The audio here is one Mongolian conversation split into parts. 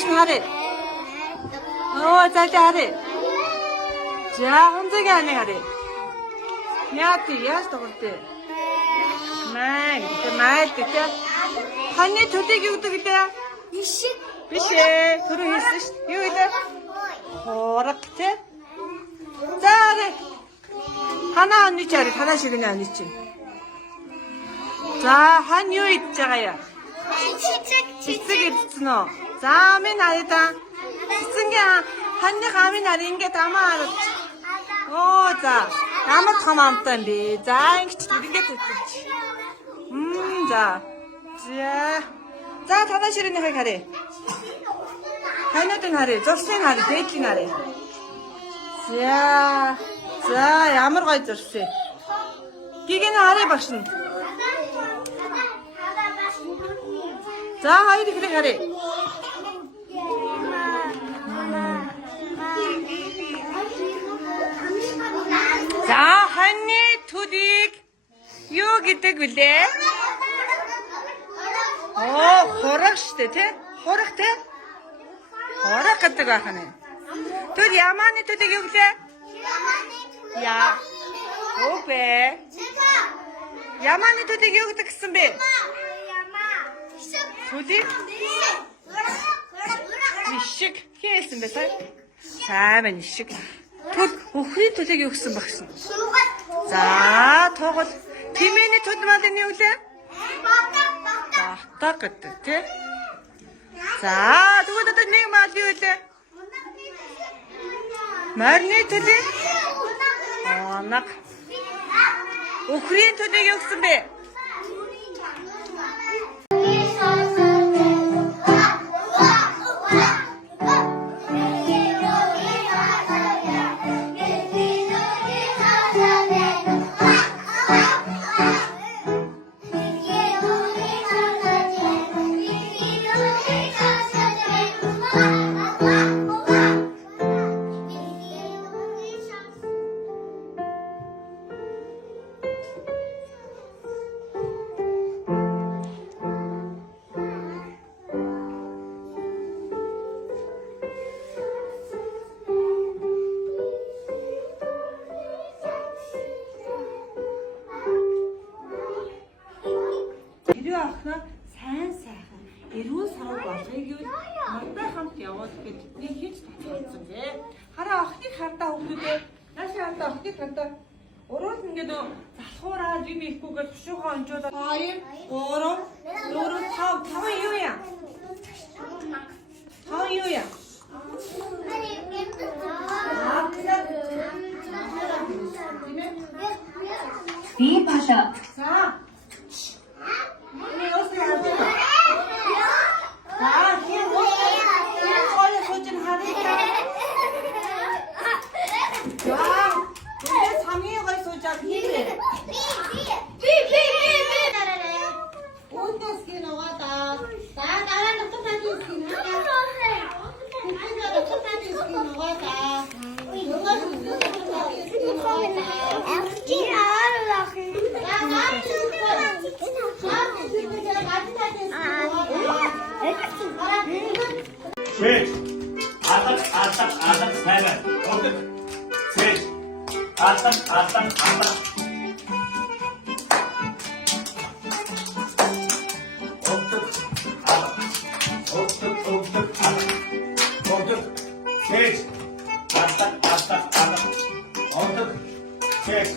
багш нь харъя. За харъя. За 혼자가 안에 харъя. яаж тоглоё? Май гэдэг. Ханы төдийг юу гэдэг вэ? Биш ээ. Түрүү хэлсэн шүү дээ. Юу вэ? Хорог тий. За хана 언니 чар이 хана шиг нэ 언니 чи. За хан юу идж байгаа яа? Цэцэг идсэн үү? За минь харъя. Цэцэнгийн ханны гамын харъя ингээд амаа харж. За ямар том амтай юм бэ? За ингэж ингээд үзчих. За танаа ширээнийг харъя. Хануудын харъя. Зурсыг харъя. Дээдлийн харъя. За ямар гоё зурсан. Гигийн харъя багш нь. За хоёр ихрийг харъя. За ханы төдийг юу гэдэг вүлээ? Хорог штэ тий? Хорог тий? Хорог гэдэг байна. Төд ямааны төдийг юу гэлээ? Обе. Ямааны төдийг юу гэдэг гэсэн бэ? Төдийг? Ишиг хийсэн бэ сая? Сайн байна ишиг. Төд өхрийн төдийг юу гэсэн багш нь? За тоглол. Тимээний төд маань юу гэлээ? Батаг гэдэг тий? За тэгвэл одоо нэг мал юу вэ? Марны төдий? Оног. Өхрийн төдийг юу гэсэн бэ? Сайн сайхан эрүүл саруу болгоё гэвэл надтай хамт яваад бидний хийж татсан бэ. Хараа охиныг хардаа хөвгүүдээ наашаа хардаа охиныг хардаа урууд ингээд залхуураад юм ихгүйгээр тушуугаа онжуулаад 2 3 4 5 юу яа? 5 юу яа? 이 바다. 자. Seç. Atak hemen. Otur. Seç. Atak. Otur. Otur. Seç. Atak. Otur. Seç.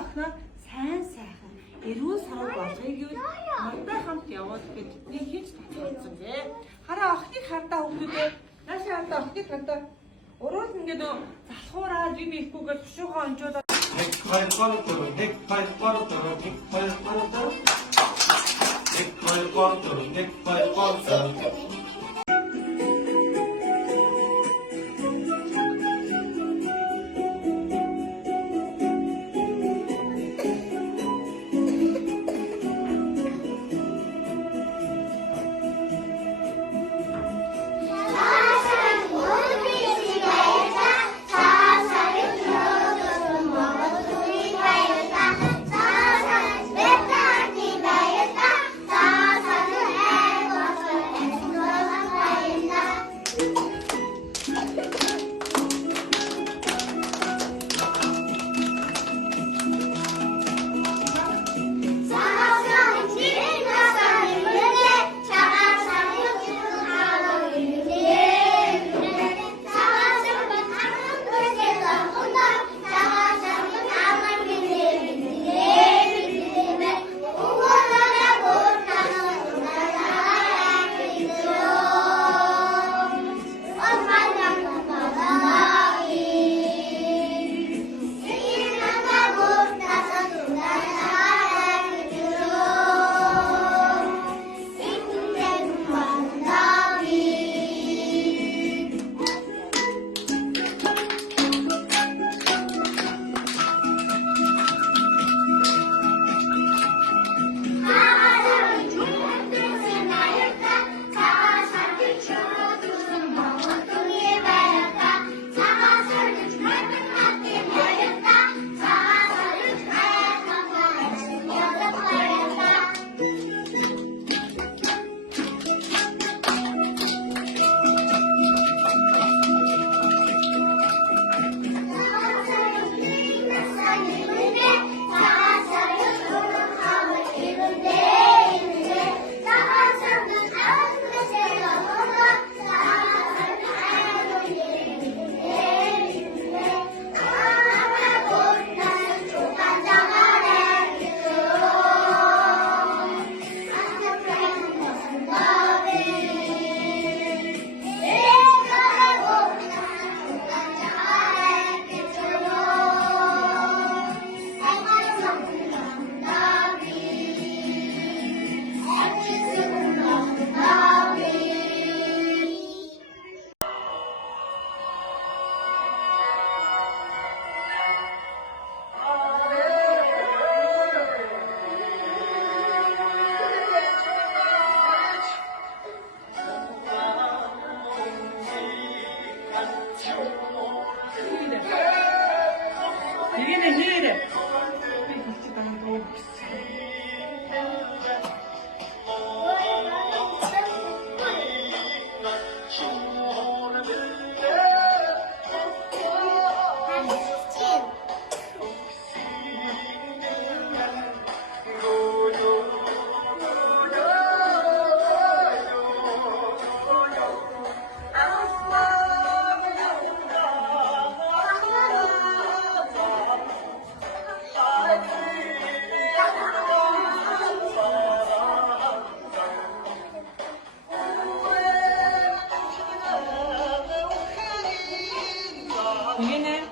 охиноо сайн сайхан эрүүл саруу болгоё гэвэл надтай хамт яваад гэж тэдний хийж татсан гээ. Хараа охиныг хардаа хүүхдүүдээ наашаа хардаа охиныг хардаа урууд ингээд залхуураа юм ихгүйгээр хөшөөхөө онжуулаад 이게는 해래. 이게는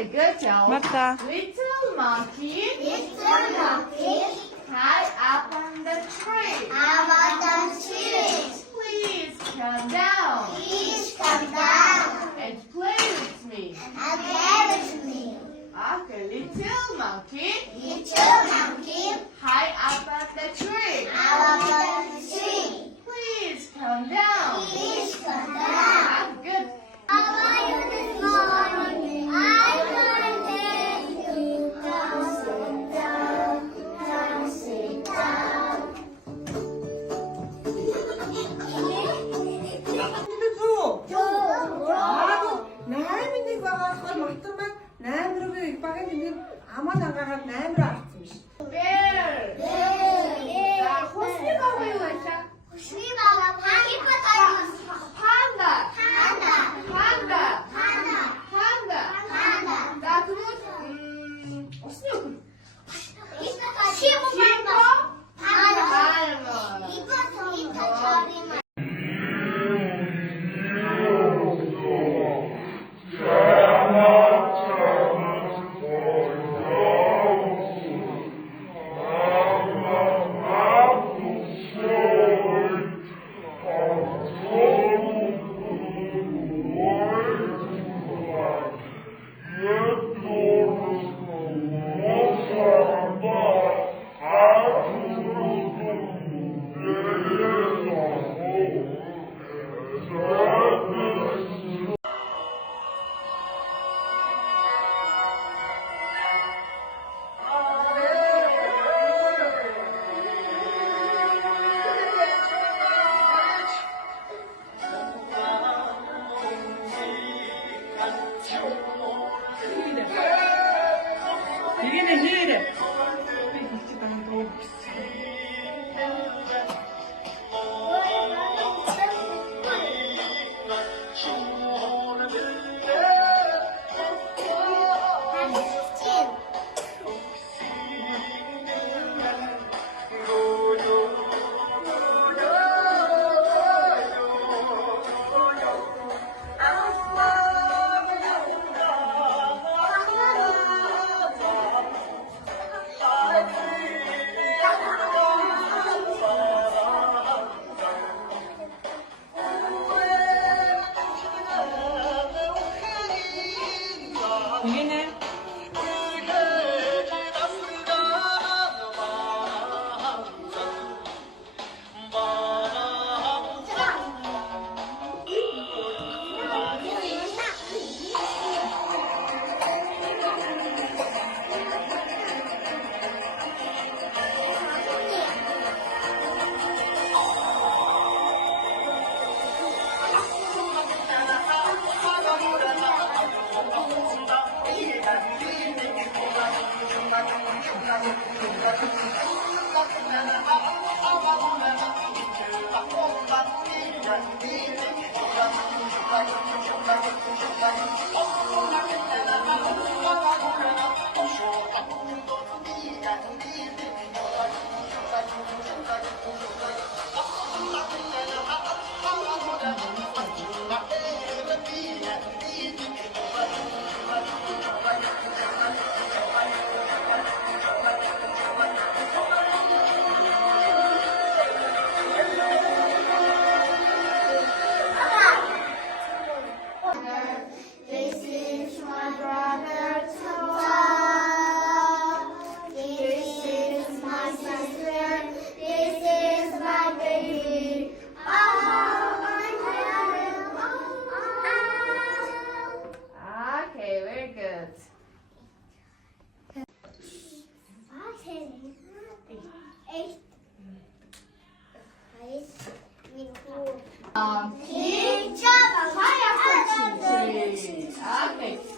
Okay, good job. Marta. Little monkey high up on the tree. Please come down and play with me. Okay, little monkey high up on the tree. Please come down. Ah, good. Наймыг байгаа мартар маань 8 руугаа их багын нэг аман ангаагаад 8 руу авсан биш. Bear. Хусны бага юу вэ? Panda. За тэгвэл усны үгүй.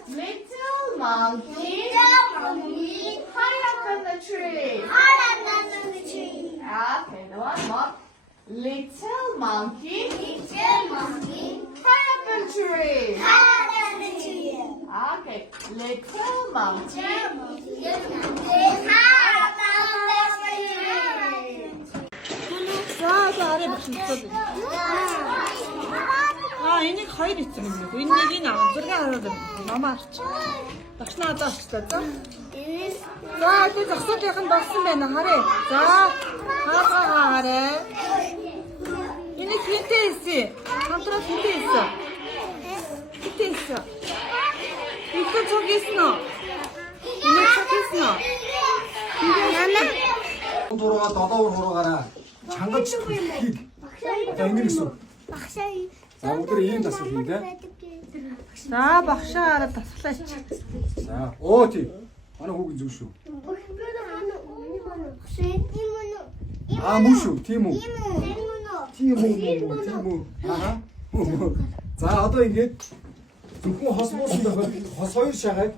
Little monkey high up in the tree. Okay, the one more. Little monkey high up in the tree. Okay, little monkey 아래 맞춤 써줘. энийг хоёр эцэг юм. Энийг энэ аваа. Зураг хараад мамаа арч. Багш надад арчлаа. За. За, энэ зогсоолынх нь болсон байна. Харъя. За. Хараа. Энэ хинтээ хийсэн. Хамтраа хинтээ хийсэн. Хинтээ хийсэн. Ихтэй цог хийсэн үү? Энэ цог хийсэн үү? Дургаа долоовор хуруугаараа чангаж хийх. За ингэ гэсэн. За өдөр ийм дасгал хийн дээ. За, багшаа хараад тасглаач. За оо тий. Манай хүүгийн зүг шүү. Муу шүү. Тийм үү? Тийм үү? Аа. За одоо ингэж зөвхөн хос муусан дохиод хос хоёр шагаад